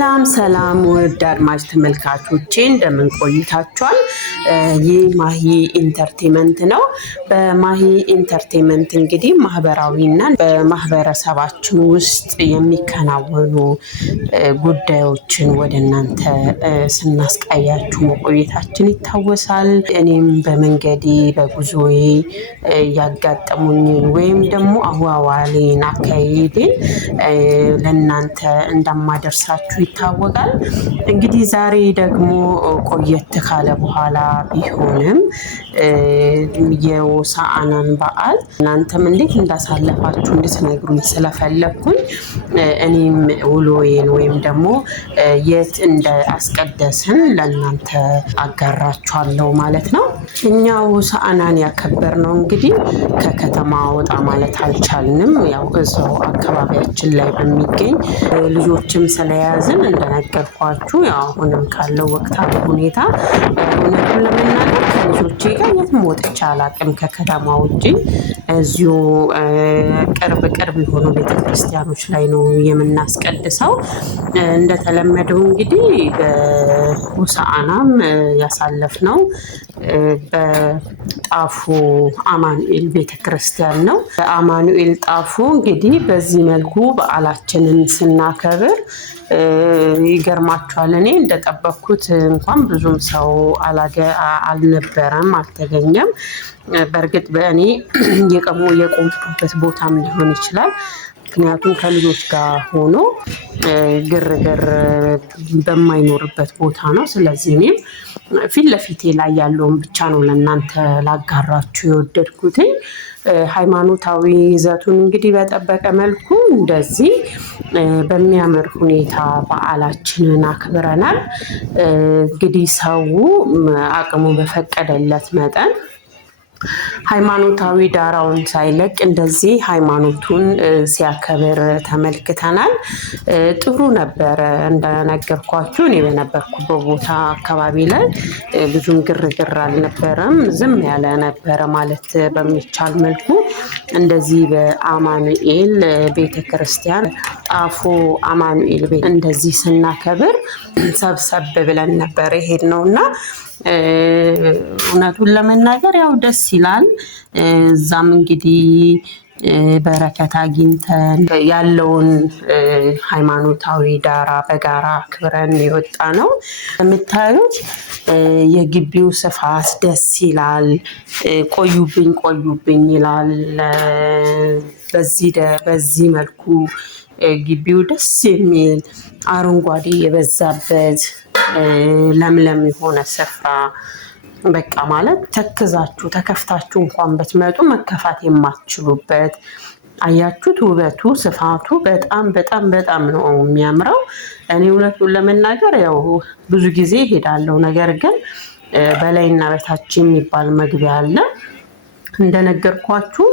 ሰላም ውድ አድማጭ ተመልካቾቼ እንደምን ቆይታችኋል? ይህ ማሂ ኢንተርቴይመንት ነው። በማሂ ኢንተርቴይመንት እንግዲህ ማህበራዊና በማህበረሰባችን ውስጥ የሚከናወኑ ጉዳዮችን ወደ እናንተ ስናስቃያችሁ መቆየታችን ይታወሳል። እኔም በመንገዴ በጉዞዬ ያጋጠሙኝን ወይም ደግሞ አዋዋሌን አካሄዴን ለእናንተ እንደማደርሳችሁ ይታወቃል። እንግዲህ ዛሬ ደግሞ ቆየት ካለ በኋላ ቢሆንም የሆሳዕናን በዓል እናንተም እንዴት እንዳሳለፋችሁ እንድትነግሩኝ ስለፈለኩኝ እኔም ውሎዬን ወይም ደግሞ የት እንዳስቀደስን ለእናንተ አጋራችኋለሁ ማለት ነው። እኛ ሆሳዕናን ያከበርነው እንግዲህ ከከተማ ወጣ ማለት አልቻልንም። ያው እዛው አካባቢያችን ላይ በሚገኝ ልጆችም ስለያዝን እንደነገርኳችሁ ያው አሁንም ካለው ወቅታዊ ሁኔታ እውነቱን ለመናገር ከልጆቼ ጋር የትም ወጥቼ አላውቅም። ከከተማ ውጪ እዚሁ ቅርብ የሆኑ ቤተክርስቲያኖች ላይ ነው የምናስቀድሰው። እንደተለመደው እንግዲህ በሆሳዕናም ያሳለፍነው በጣፎ አማኑኤል ቤተክርስቲያን ነው። አማኑኤል ጣፎ እንግዲህ በዚህ መልኩ በዓላችንን ስናከብር ይገርማችኋል። እኔ እንደጠበቅኩት እንኳን ብዙም ሰው አልነበረም፣ አልተገኘም። በእርግጥ በእኔ የቆምኩበት ቦታም ሊሆን ይችላል። ምክንያቱም ከልጆች ጋር ሆኖ ግርግር በማይኖርበት ቦታ ነው። ስለዚህ እኔም ፊት ለፊቴ ላይ ያለውን ብቻ ነው ለእናንተ ላጋራችሁ የወደድኩትኝ። ሃይማኖታዊ ይዘቱን እንግዲህ በጠበቀ መልኩ እንደዚህ በሚያምር ሁኔታ በዓላችንን አክብረናል። እንግዲህ ሰው አቅሙ በፈቀደለት መጠን ሃይማኖታዊ ዳራውን ሳይለቅ እንደዚህ ሃይማኖቱን ሲያከብር ተመልክተናል። ጥሩ ነበረ። እንደነገርኳችሁ እኔ በነበርኩበት ቦታ አካባቢ ላይ ብዙም ግርግር አልነበረም፣ ዝም ያለ ነበረ ማለት በሚቻል መልኩ። እንደዚህ በአማኑኤል ቤተክርስቲያን ጣፎ አማኑኤል ቤት እንደዚህ ስናከብር ሰብሰብ ብለን ነበር የሄድነው እና እውነቱን ለመናገር ያው ደስ ይላል። እዛም እንግዲህ በረከት አግኝተን ያለውን ሃይማኖታዊ ዳራ በጋራ አክብረን የወጣ ነው። የምታዩት የግቢው ስፋት ደስ ይላል። ቆዩብኝ ይላል። በዚህ መልኩ ግቢው ደስ የሚል አረንጓዴ የበዛበት ለምለም የሆነ ስፍራ፣ በቃ ማለት ተክዛችሁ ተከፍታችሁ እንኳን ብትመጡ መከፋት የማትችሉበት። አያችሁት? ውበቱ ስፋቱ በጣም ነው የሚያምረው። እኔ እውነቱን ለመናገር ያው ብዙ ጊዜ ሄዳለሁ፣ ነገር ግን በላይና በታች የሚባል መግቢያ አለ። እንደነገርኳችሁ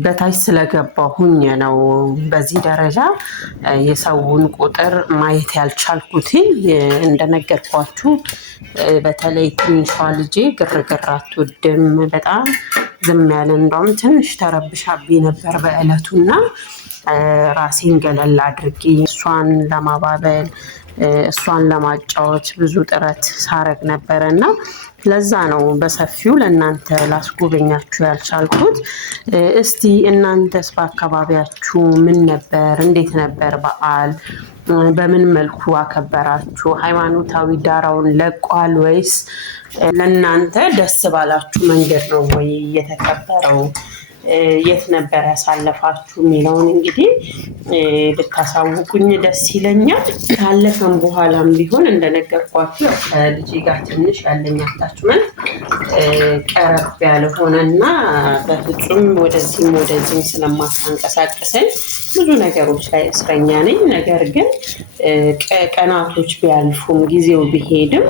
በታች ስለገባሁኝ ነው በዚህ ደረጃ የሰውን ቁጥር ማየት ያልቻልኩትኝ። እንደነገርኳችሁ በተለይ ትንሿ ልጄ ግርግር አትወድም፣ በጣም ዝም ያለ እንደውም ትንሽ ተረብሻብኝ ነበር በዕለቱና ራሴን ገለል አድርጌ እሷን ለማባበል እሷን ለማጫወት ብዙ ጥረት ሳረግ ነበረ እና ለዛ ነው በሰፊው ለእናንተ ላስጎበኛችሁ ያልቻልኩት። እስቲ እናንተስ በአካባቢያችሁ ምን ነበር? እንዴት ነበር በዓል? በምን መልኩ አከበራችሁ? ሃይማኖታዊ ዳራውን ለቋል ወይስ ለእናንተ ደስ ባላችሁ መንገድ ነው ወይ የተከበረው? የት ነበር ያሳለፋችሁ የሚለውን እንግዲህ ብታሳውቁኝ ደስ ይለኛል። ካለፈም በኋላም ቢሆን እንደነገርኳችሁ ከልጄ ጋር ትንሽ ያለኝ አታችመንት ቀረብ ያለ ሆነና በፍጹም ወደዚህም ስለማታንቀሳቀሰኝ ብዙ ነገሮች ላይ እስረኛ ነኝ። ነገር ግን ቀናቶች ቢያልፉም ጊዜው ቢሄድም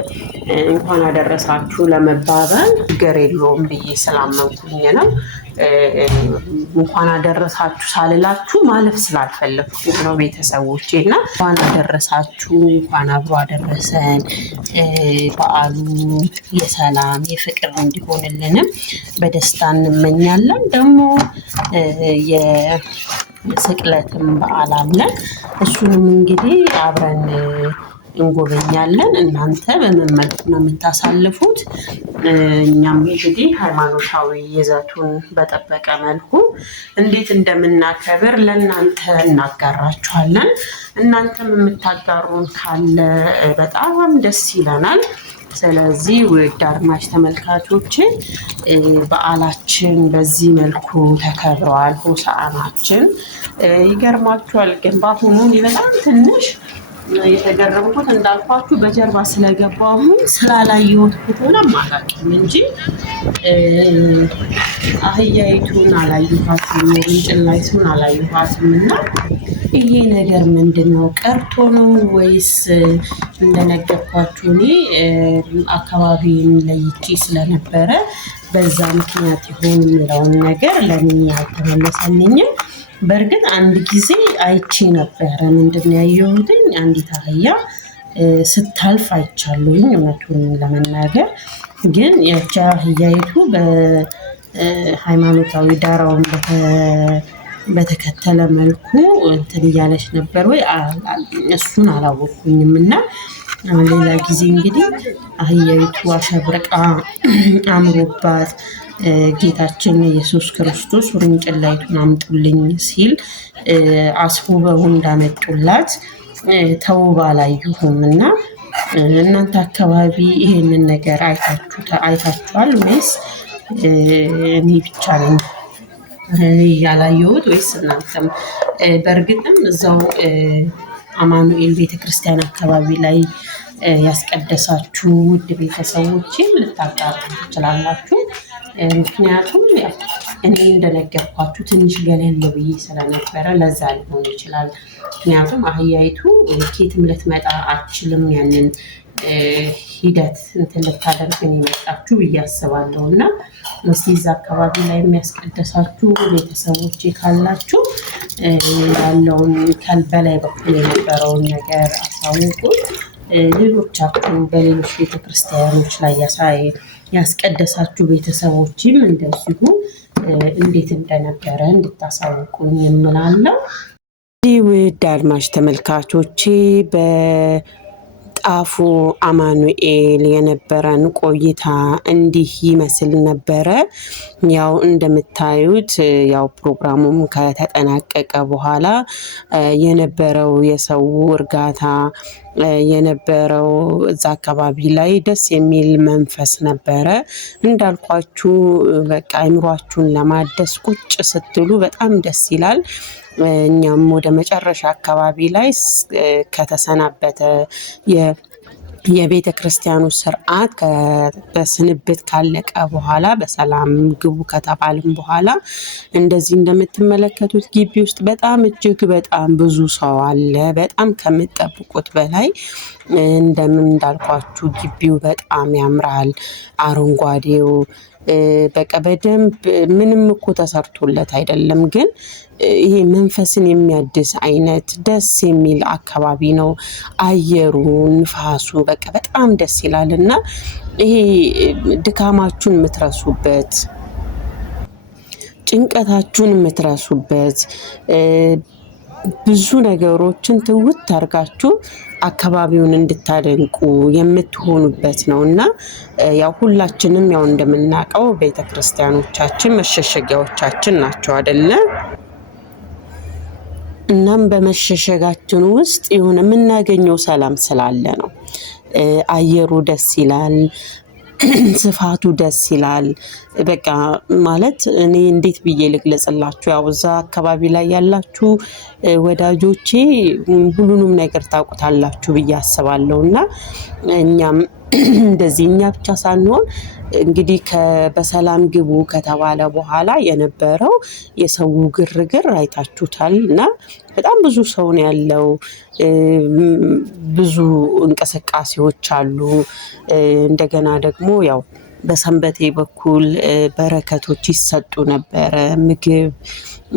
እንኳን አደረሳችሁ ለመባባል ችግር የለውም ብዬ ስላመንኩኝ ነው። እንኳን አደረሳችሁ ሳልላችሁ ማለፍ ስላልፈለኩኝ ነው ቤተሰቦቼ። እና እንኳን አደረሳችሁ፣ እንኳን አብሮ አደረሰን። በዓሉ የሰላም የፍቅር እንዲሆንልንም በደስታ እንመኛለን። ደግሞ ስቅለትም በዓል አለ። እሱንም እንግዲህ አብረን እንጎበኛለን። እናንተ በምን መልኩ ነው የምታሳልፉት? እኛም እንግዲህ ሃይማኖታዊ ይዘቱን በጠበቀ መልኩ እንዴት እንደምናከብር ለእናንተ እናጋራችኋለን። እናንተም የምታጋሩን ካለ በጣም ደስ ይለናል። ስለዚህ ውድ አድማጭ ተመልካቾቼ በዓላችን በዚህ መልኩ ተከብረዋል። ሆሳዕናችን ይገርማችኋል። ግን በአሁኑ በጣም ትንሽ የተገረምኩት እንዳልኳችሁ በጀርባ ስለገባሁ ስላላየሁት ሆነም አላውቅም እንጂ አህያይቱን አላየኋትም፣ ውርንጭላይቱን አላየኋትም። እና ይሄ ነገር ምንድን ነው? ቀርቶ ነው ወይስ እንደነገርኳችሁ እኔ አካባቢን ለይቼ ስለነበረ በዛ ምክንያት ይሆን የሚለውን ነገር ለምን አልተመለሰልኝም። በእርግጥ አንድ ጊዜ አይቼ ነበረ። ምንድን ነው ያየሁትኝ? አንዲት አህያ ስታልፍ አይቻለሁኝ። እውነቱን ለመናገር ግን ያቺ አህያይቱ በሃይማኖታዊ ዳራውን በተከተለ መልኩ እንትን እያለች ነበር ወይ? እሱን አላወቅኩኝም። እና ሌላ ጊዜ እንግዲህ አህያይቱ አሸብርቃ አምሮባት ጌታችን ኢየሱስ ክርስቶስ ውርንጭላይቱን አምጡልኝ ሲል አስውበው እንዳመጡላት ተውባ አላየሁም። እና እናንተ አካባቢ ይሄንን ነገር አይታችኋል ወይስ እኔ ብቻ ነኝ ያላየሁት? ወይስ እናንተም? በእርግጥም እዛው አማኑኤል ቤተክርስቲያን አካባቢ ላይ ያስቀደሳችሁ ውድ ቤተሰቦችን ልታጋሩ ትችላላችሁ። ምክንያቱም እኔ እንደነገርኳችሁ ትንሽ ገለል ብዬ ስለነበረ ለዛ ሊሆን ይችላል። ምክንያቱም አህያይቱ ኬትም ልትመጣ አትችልም። ያንን ሂደት እንትን ልታደርግን የመጣችሁ ብዬ አስባለሁ። እና እስቲ እዛ አካባቢ ላይ የሚያስቀደሳችሁ ቤተሰቦች ካላችሁ ያለውን በላይ በኩል የነበረውን ነገር አሳውቁ። ሌሎቻችሁ በሌሎች ቤተክርስቲያኖች ላይ ያስቀደሳችሁ ቤተሰቦችም እንደዚሁ እንዴት እንደነበረ እንድታሳውቁኝ የምላለው። ውድ አድማጭ ተመልካቾቼ በጣፎ አማኑኤል የነበረን ቆይታ እንዲህ ይመስል ነበረ። ያው እንደምታዩት ያው ፕሮግራሙም ከተጠናቀቀ በኋላ የነበረው የሰው እርጋታ የነበረው እዛ አካባቢ ላይ ደስ የሚል መንፈስ ነበረ። እንዳልኳችሁ በቃ አይምሯችሁን ለማደስ ቁጭ ስትሉ በጣም ደስ ይላል። እኛም ወደ መጨረሻ አካባቢ ላይ ከተሰናበተ የቤተ ክርስቲያኑ ስርዓት በስንብት ካለቀ በኋላ በሰላም ግቡ ከተባልም በኋላ እንደዚህ እንደምትመለከቱት ግቢ ውስጥ በጣም እጅግ በጣም ብዙ ሰው አለ። በጣም ከምትጠብቁት በላይ እንዳልኳችሁ ግቢው በጣም ያምራል። አረንጓዴው በቃ በደንብ ምንም እኮ ተሰርቶለት አይደለም፣ ግን ይሄ መንፈስን የሚያድስ አይነት ደስ የሚል አካባቢ ነው። አየሩ፣ ንፋሱ በቃ በጣም ደስ ይላል እና ይሄ ድካማችሁን የምትረሱበት፣ ጭንቀታችሁን የምትረሱበት፣ ብዙ ነገሮችን ትውት አድርጋችሁ አካባቢውን እንድታደንቁ የምትሆኑበት ነው እና ያው ሁላችንም ያው እንደምናውቀው ቤተክርስቲያኖቻችን መሸሸጊያዎቻችን ናቸው አይደለ? እናም በመሸሸጋችን ውስጥ የሆነ የምናገኘው ሰላም ስላለ ነው። አየሩ ደስ ይላል፣ ስፋቱ ደስ ይላል። በቃ ማለት እኔ እንዴት ብዬ ልግለጽላችሁ? ያው እዛ አካባቢ ላይ ያላችሁ ወዳጆቼ ሁሉንም ነገር ታውቁታላችሁ ብዬ አስባለሁ እና እኛም እንደዚህ እኛ ብቻ ሳንሆን እንግዲህ በሰላም ግቡ ከተባለ በኋላ የነበረው የሰው ግርግር አይታችሁታል እና በጣም ብዙ ሰው ነው ያለው። ብዙ እንቅስቃሴዎች አሉ። እንደገና ደግሞ ያው በሰንበቴ በኩል በረከቶች ይሰጡ ነበረ፣ ምግብ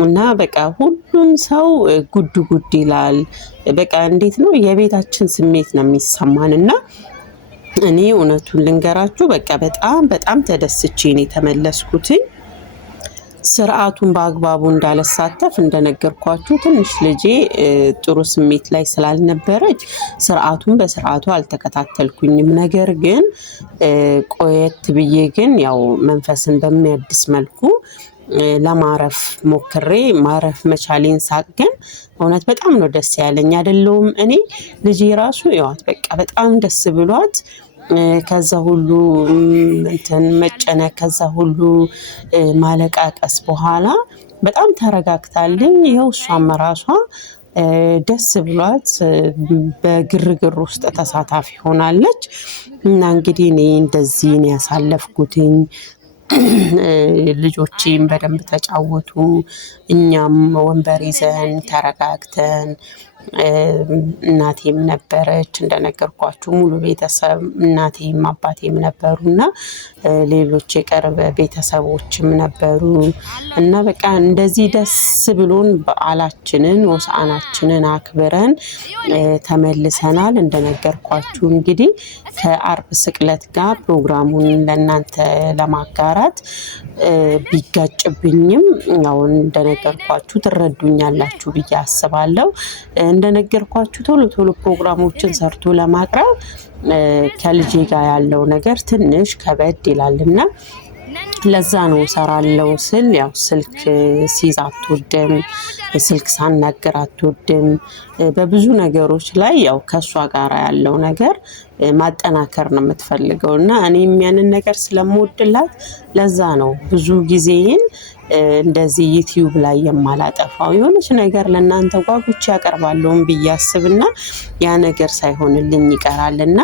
እና በቃ ሁሉም ሰው ጉድ ጉድ ይላል። በቃ እንዴት ነው የቤታችን ስሜት ነው የሚሰማን እና እኔ እውነቱን ልንገራችሁ በቃ በጣም በጣም ተደስቼ ነው የተመለስኩትኝ። ስርዓቱን በአግባቡ እንዳልሳተፍ እንደነገርኳችሁ ትንሽ ልጄ ጥሩ ስሜት ላይ ስላልነበረች ስርዓቱን በስርዓቱ አልተከታተልኩኝም። ነገር ግን ቆየት ብዬ ግን ያው መንፈስን በሚያድስ መልኩ ለማረፍ ሞክሬ ማረፍ መቻሌን ሳቅ ግን እውነት በጣም ነው ደስ ያለኝ። አይደለውም እኔ ልጄ ራሱ ያዋት በቃ በጣም ደስ ብሏት ከዛ ሁሉ እንትን መጨነቅ ከዛ ሁሉ ማለቃቀስ በኋላ በጣም ተረጋግታልኝ ይኸው እሷም ራሷ ደስ ብሏት በግርግር ውስጥ ተሳታፊ ሆናለች። እና እንግዲህ እኔ እንደዚህ ነው ያሳለፍኩትኝ። ልጆቼም በደንብ ተጫወቱ። እኛም ወንበር ይዘን ተረጋግተን እናቴም ነበረች እንደነገርኳችሁ ሙሉ ቤተሰብ እናቴም አባቴም ነበሩና ሌሎች የቅርብ ቤተሰቦችም ነበሩ እና በቃ እንደዚህ ደስ ብሎን በዓላችንን ሆሳዕናችንን አክብረን ተመልሰናል። እንደነገርኳችሁ እንግዲህ ከአርብ ስቅለት ጋር ፕሮግራሙን ለእናንተ ለማጋራት ቢጋጭብኝም ያው እንደነገርኳችሁ ትረዱኛላችሁ ብዬ አስባለሁ። እንደነገርኳችሁ ቶሎ ቶሎ ፕሮግራሞችን ሰርቶ ለማቅረብ ከልጄ ጋር ያለው ነገር ትንሽ ከበድ ይላልና ለዛ ነው እሰራለሁ ስል ያው ስልክ ሲይዝ አትወድም፣ ስልክ ሳናገር አትወድም። በብዙ ነገሮች ላይ ያው ከእሷ ጋር ያለው ነገር ማጠናከር ነው የምትፈልገው እና እኔም ያንን ነገር ስለምወድላት ለዛ ነው ብዙ ጊዜን እንደዚህ ዩቲዩብ ላይ የማላጠፋው። የሆነች ነገር ለእናንተ ጓጉቼ ያቀርባለሁም ብዬ አስብና ያ ነገር ሳይሆንልኝ ይቀራልና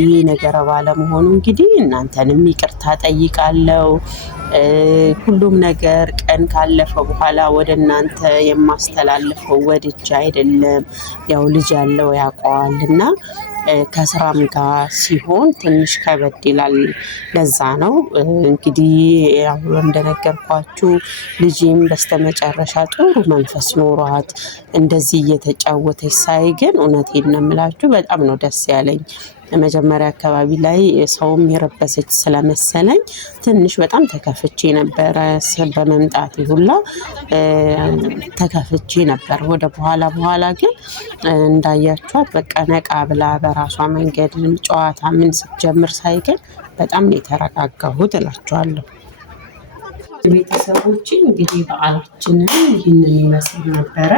ይህ ነገር ባለመሆኑ እንግዲህ እናንተንም ይቅርታ ጠይቃለሁ። ሁሉም ነገር ቀን ካለፈ በኋላ ወደ እናንተ የማስተላልፈው ወድጄ አይደለም። ያው ልጅ ያለው ያውቀዋልና ከስራም ጋር ሲሆን ትንሽ ከበድ ይላል። ለዛ ነው እንግዲህ ያው እንደነገርኳችሁ ልጄም በስተመጨረሻ ጥሩ መንፈስ ኖሯት እንደዚህ እየተጫወተች ሳይ ግን እውነቴን ነው የምላችሁ በጣም ነው ደስ ያለኝ። መጀመሪያ አካባቢ ላይ ሰውም የረበሰች ስለመሰለኝ ትንሽ በጣም ተከፍቼ ነበረ። በመምጣት ሁላ ተከፍቼ ነበር። ወደ በኋላ ግን እንዳያችኋት በቃ ነቃ ብላ በራሷ መንገድ ጨዋታ ምን ስትጀምር ሳይ ግን በጣም ነው የተረጋጋሁት እላችኋለሁ። ቤተሰቦቼ እንግዲህ በዓላችንን ይህንን ይመስል ነበረ።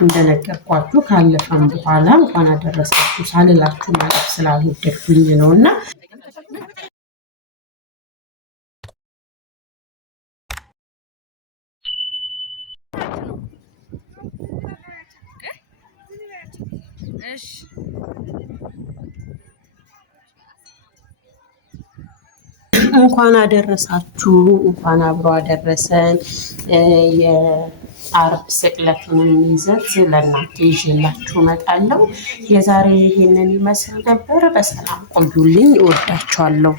እንደነገርኳችሁ ካለፈም በኋላ እንኳን አደረሳችሁ ሳልላችሁ ማለት ስላልወደድኩኝ ነው እና እንኳን አደረሳችሁ፣ እንኳን አብሮ አደረሰን። የአርብ ስቅለቱንም ይዘት ለእናንተ ይዤላችሁ እመጣለሁ። የዛሬ ይሄንን ይመስል ነበር። በሰላም ቆዩልኝ። እወዳችኋለሁ።